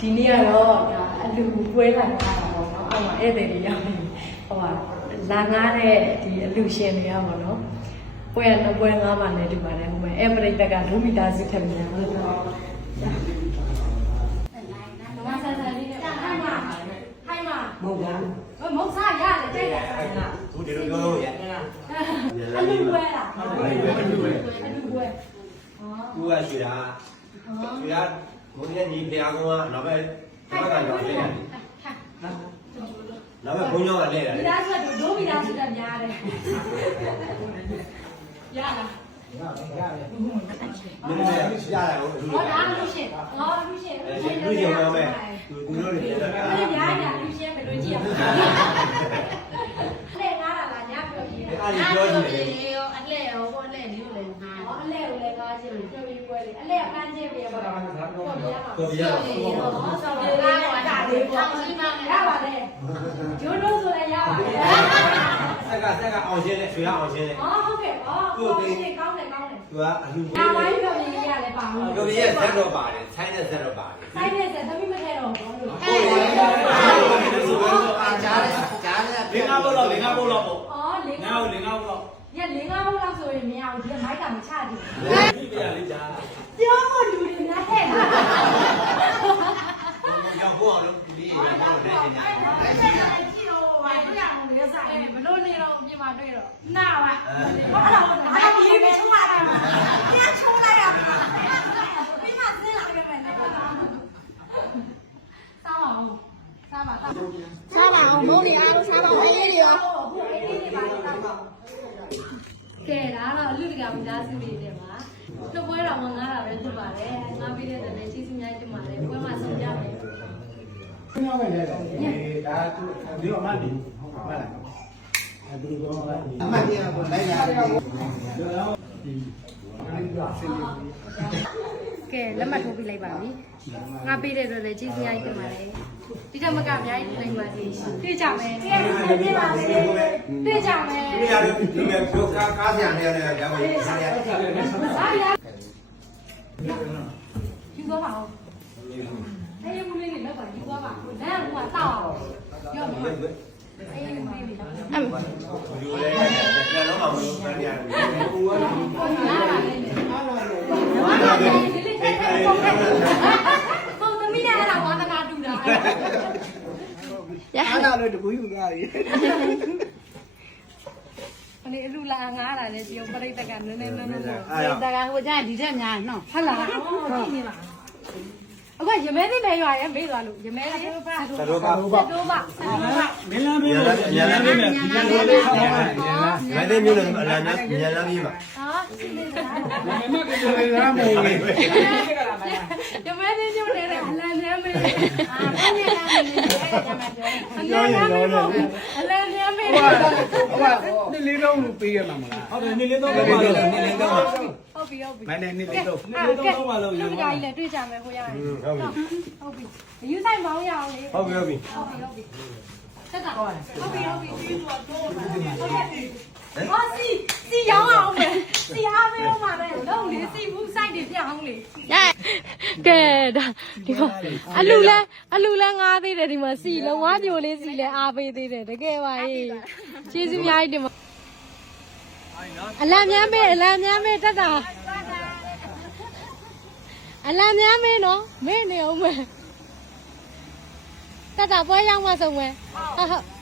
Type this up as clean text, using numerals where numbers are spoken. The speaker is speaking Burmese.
ဒီနေ့ကတော့အလူပွဲလာတာပေါ့နော်အောက်မှာဧည့်သည်တွေရောက်နေဟိုဟာလာငားတဲ့ဒီအလူရှင်တွေကပေါ့နော်ပွဲရတော့ပွဲငားမှလည်းဒီပါတယ်ဟိုမှာအဲပရိသတ်ကဒုမိသားစုထက်မြန်လို့တော့မဆန်ဆန်လေးနဲ့ဟိုင်းမမဟုတ်လားမဟုတ်စားရတယ်တဲ့သူဒီလိုပြောလို့ရအလူပွဲလားအလူပွဲသူကရွှေတာဘုန်းကြီးညီဖျားကောင်ကနောက်ပဲဘာကကြောင်လဲနောက်ပဲဘုန်းကြီးကလဲရတယ်မိသားစုကဒုမိသားစုတက်များတယ်ရလားမင်းလည်းရတယ်ဟုတ်ဟောဒါလူရှင်လူရှင်ပြောမယ်သူတို့တွေပြန်လာအဲ့ဒါညာလူရှင်ဘယ်လိုကြည့်ရမလဲအဲ့ငါလာညပြောကြည့်တယ်အဲ့ဒီပြောကြည့်တယ်အလဲရောဘောလဲလေးကိုလည်းငါအလဲကိုလည်းငါချင်းပြောပြီးပွဲလေအလဲကန်းချင်းပြရပါတော့ကိုပြရဆောင်းရတာဒါလေးပေါ့ရပါတယ်ဂျိုးလို့ဆိုလည်းရပါတယ်ဆက်ကအောင်ရှင်းနဲ့ရွှေအောင်ရှင်းနဲ့ဟုတ်ကဲ့ကိုရှင်းကောင်းတယ်သူကအလူညာပိုင်းပြောပြီးရလဲပါဘူးပြောပြီးရဇက်တော့ပါတယ်ဆိုင်းတဲ့ဇက်တော့ပါတယ်ဆိုင်းတဲ့ဇက်သမီးမထဲတော့ဘူးလို့ဟုတ်တယ်ကြားတယ်ငါးပုတ်လောက်ပေါ့ငါ့ကိုငါးပုတ်လောက်ည4-5ဘုတ်လောက်ဆိုရင်မရဘူးဒီမိုက်ကမချဘူးဒီပြရလေးကြားပြောဖို့လူတွေများဟဲ့လားရောက်ဖို့အောင်လို့ဒီရောက်ဖို့နေနေကြည့်တော့ဘာလို့ရအောင်လဲဆိုင်မလို့နေတော့ပြင်မှာတွေ့တော့နာပါအဲ့ဒါဘာလို့ရေးပြီးချုံးလာတာလဲချုံးလိုက်ရမှာပြီးမှစင်းလာခဲ့မယ်စားပါဦးစားပါအောင်မိုးနေအားလို့စားပါဦးအေးလေးရောကဲဒါတော့လူတကာမိသားစုတွေတဲ့မှာသူ့ပွဲတော်မှာငားတာပဲဖြစ်ပါတယ်ငားပြီးတဲ့တည်းလည်းကျေးဇူးများတင်ပါတယ်ပွဲမှာဆုံးကြမယ်ကျွန်တော်လည်းဒါသူဒီတော့မှပြီဟုတ်ပါလားအဲဒီတော့အမှန်တရားကိုလိုက်ရတယ်ဒီကဲလက်မှတ်ထိုးပြလိုက်ပါပြီငါပေးတဲ့အတွက်လည်းကျေးဇူးများတင်ပါတယ်ဒီတော့မကအများကြီးနိုင်ပါစေတွေ့ကြမယ်တွေ့ပါမယ်တွေ့ကြမယ်ဒီရဒီမဲ့ပြောကားဆရာနဲ့လည်းရပါရေးစားရယူသွားပါဦးအဲ့ဒီမလေးလေးလောက်ပါယူသွားပါဦးလမ်းကတောက်အောင်ရောမအဲ့ဒီမလေးလေးလောက်ယူလဲပြန်တော့မှမလို့ပြန်ရတယ်ပုံသမီးနဲ့အဲ့ဒါဝါသနာတူတာအားလာလို့တကူယူသားကြီးအနေအလူလာငားလာလေဒီပရိသတ်ကနည်းနည်းတကဟိုကျရင်ဒီတက်များနော်ဟုတ်လားဟုတ်နေပါအခုရမဲသိတယ်ရွာရဲမေးသွားလို့ရမဲလေးသတို့ပါမင်းလမ်းပေးလို့မြန်လမ်းပေးမယ်ဒီလမ်းလေးဆောင်းပါမင်းမျိုးလည်းအလားများမြန်လမ်းကြီးပါဟာစီးနေတာမမကလည်းရမ်းမို့ရမဲသိမျိုးနေတယ်အလန်ထဲမေးအာဘယ်နေလဲမေးတယ်အလန်ထဲမေးဟုတ်နေလေးတော့ပေးရမှာမလားဟုတ်တယ်နေလေးတော့ပေးလို့နေလေးတော့ဟုတ်ပြီမနေ့နေလေးတော့မှလို့ယူပါကြီးလည်းတွေ့ကြမယ်ကိုရတယ်ဟုတ်ပြီယူဆိုင်ပေါင်းရအောင်လေဟုတ်ပြီတက်တာဟုတ်ပြီဒီဆိုတော့ဟာစီရောင်းအောင်မယ်စီအားပေးတော့မှာပဲလုံးလေစီဘူးစိုက်တွေပြအောင်လေကဲဒါဒီကအလူလဲငားသေးတယ်ဒီမှာစီလုံးဝပြိုလေးစီလဲအားပေးသေးတယ်တကယ်ပါရေးကျေးဇူးများကြီးတင်ပါအလံမြန်းမေးတက်တာအလံမြန်းမေးနော်မေးနေအောင်မယ်တက်တာပွဲရောက်မှဆုံးမယ်ဟုတ်